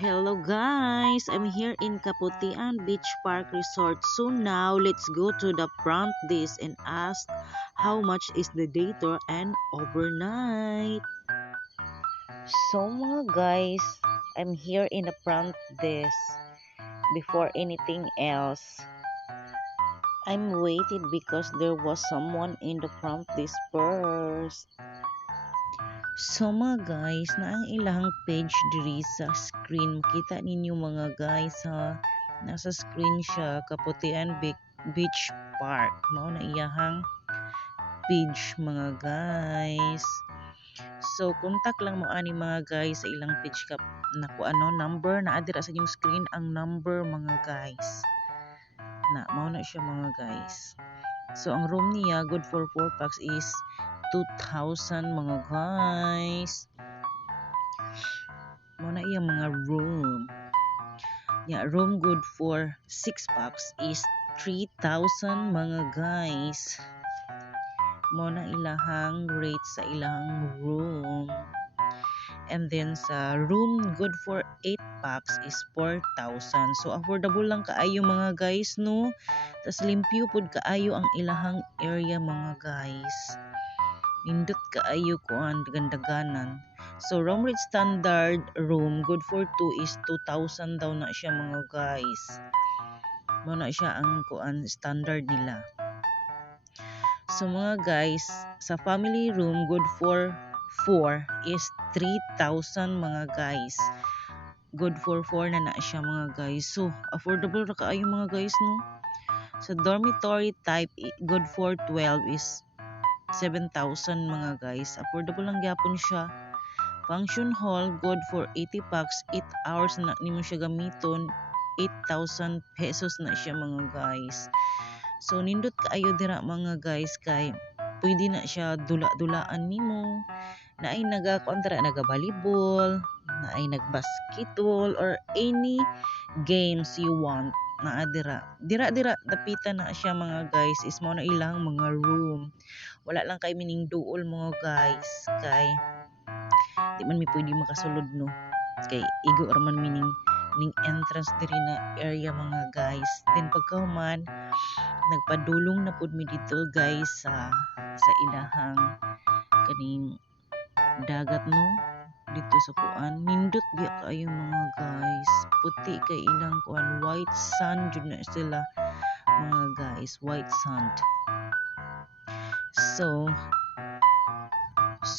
Hello guys, I'm here in Kaputian Beach Park Resort. So now let's go to the front desk and ask how much is the day tour and overnight. So mga guys, I'm here in the front desk. Before anything else, I'm waited because there was someone in the front desk first. So mga guys, na ang ilang page diri sa screen. Makita ninyo mga guys ha. Nasa screen siya, Kaputian Beach Park. Mao na iyahang page mga guys. So contact lang mo ani mga guys sa ilang page kap naku ano number na adira sa inyong screen ang number mga guys. Na mao na siya mga guys. So ang room niya good for 4 packs is 2,000 mga guys. Muna iya mga room. Yeah, room good for 6 packs is 3,000 mga guys. Muna ilahang rate sa ilahang room. And then sa room good for 8 packs is 4,000. So affordable lang kaayo mga guys no. Tas limpyo pud kaayo ang ilahang area mga guys. Nindot kaayo kuan gandaganan. So room rate standard room good for 2 is 2,000 daw na siya mga guys. Mo na siya ang kuan standard nila. So mga guys, sa family room good for 4 is 3,000 mga guys. Good for 4 na siya mga guys. So affordable ra kaayo mga guys no. Sa dormitory type good for 12 is 7,000 mga guys. Affordable lang gyapon siya. Function hall good for 80 packs, 8 hours na nimo siya gamiton, 8,000 pesos na siya mga guys. So nindot kaayo dira mga guys kay pwede na siya dula-dulaan nimo. Naay nagakontra naga-volleyball, naay nag-basketball or any games you want na dira dapitan na siya mga guys is mo na ilang mga room. Wala lang kay mining duol mga guys kay di man mi pwede makasulod no kay igo raman mining entrance diri na area mga guys. Then pagkahuman nagpadulong na pud mi dito guys sa ilahang kaning dagat no dito sa kuan nindot biya kaayo mga guys, puti kay ilang kuan white sand jud na sila mga guys, white sand. So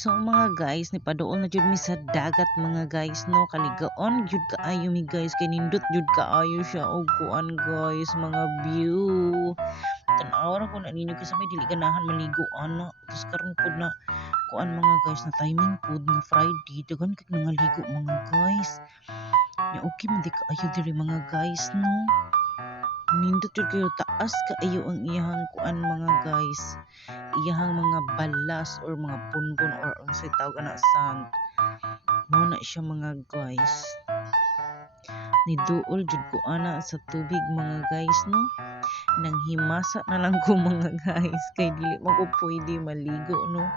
mga guys, nipaduol na jud mi sa dagat mga guys no, kaligaon jud kaayo mi guys kay nindot jud kaayo siya og kuan guys, mga view. Tan-aw ra ko na ninyo kasi may dili ganahan maligo ana. Tapos karon pud na kuan mga guys na timing pud nga Friday, daghan kay nangaligo mga guys. Ya okay man di kaayo diri mga guys no. Nindot jud kayo taas kaayo ang iyahang kuan mga guys. Iyahang mga balas or mga bunbon or unsay tawag ana sand. Mao na siya mga guys. Niduol jud ko ana sa tubig mga guys no. Nang himasa na lang ko mga guys kay dili man ko pwede maligo no.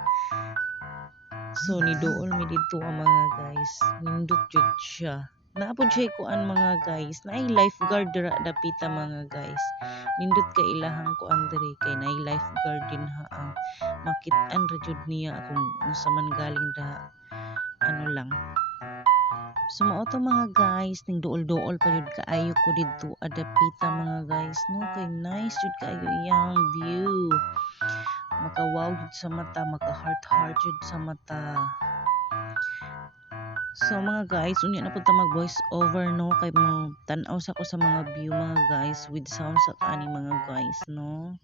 So niduol mi dito ang mga guys. Nindot jud siya. Naapod siya kuan mga guys. Naay lifeguard dira dapita mga guys. Nindot kay ilahang kuan diri kay naay lifeguard din ha. Makit-an ra jud niya kung unsa man galing da ano lang. So mao to mga guys, ning duol-duol pa jud kaayo ko didto adapita mga guys no kay nice jud kaayo iyang view. Maka-wow jud sa mata, maka-heart jud sa mata. So mga guys, unya na pud ta mag voice over no kay mo tan-aw sa ko sa mga view mga guys with sound sa kani mga guys no.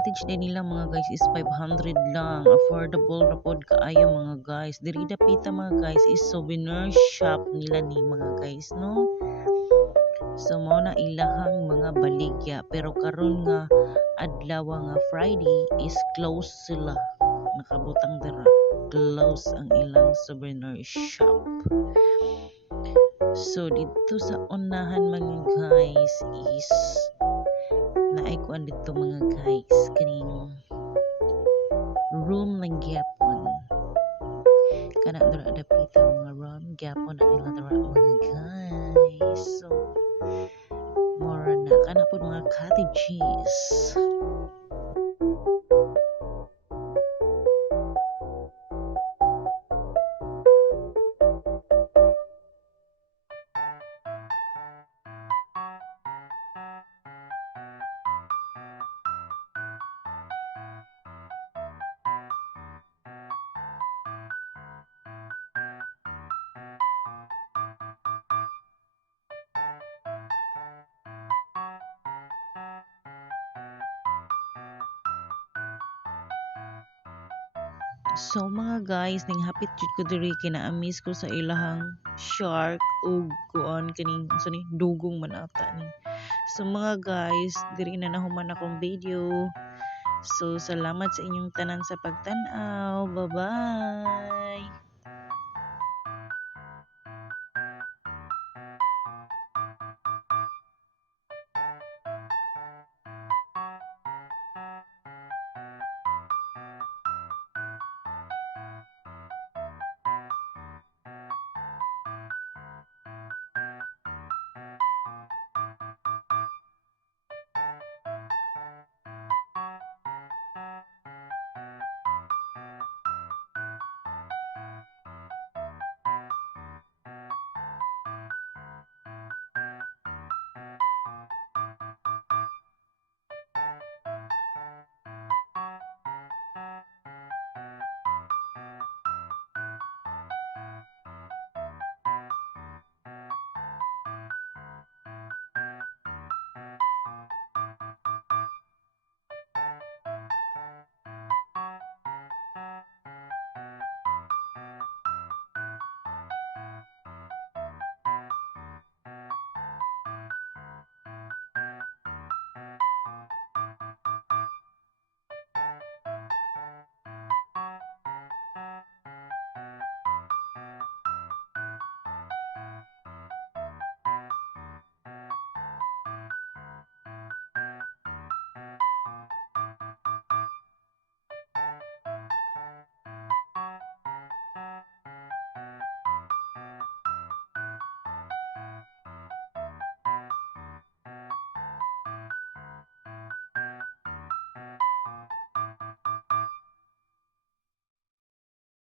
cottage din nila mga guys is 500 lang. Affordable na pod kaayo mga guys. Diri dapita mga guys is souvenir shop nila ni mga guys, no? So mo na ilahang mga baligya, pero karon nga adlaw nga Friday is close sila. Nakabutang dira. Close ang ilang souvenir shop. So dito sa unahan mga guys is naikuan dito mga guys kaning room ng gyapon. Kana dira dapita mga room gyapon na nila dira mga guys. So mora na kana pod mga cottages. So mga guys, ning hapit jud ko diri kina-amaze ko sa ilahang shark ug kuan kaning unsa ni dugong man ata ni. So mga guys, diri na nahuman akong video. So salamat sa inyong tanan sa pagtan-aw. Bye-bye.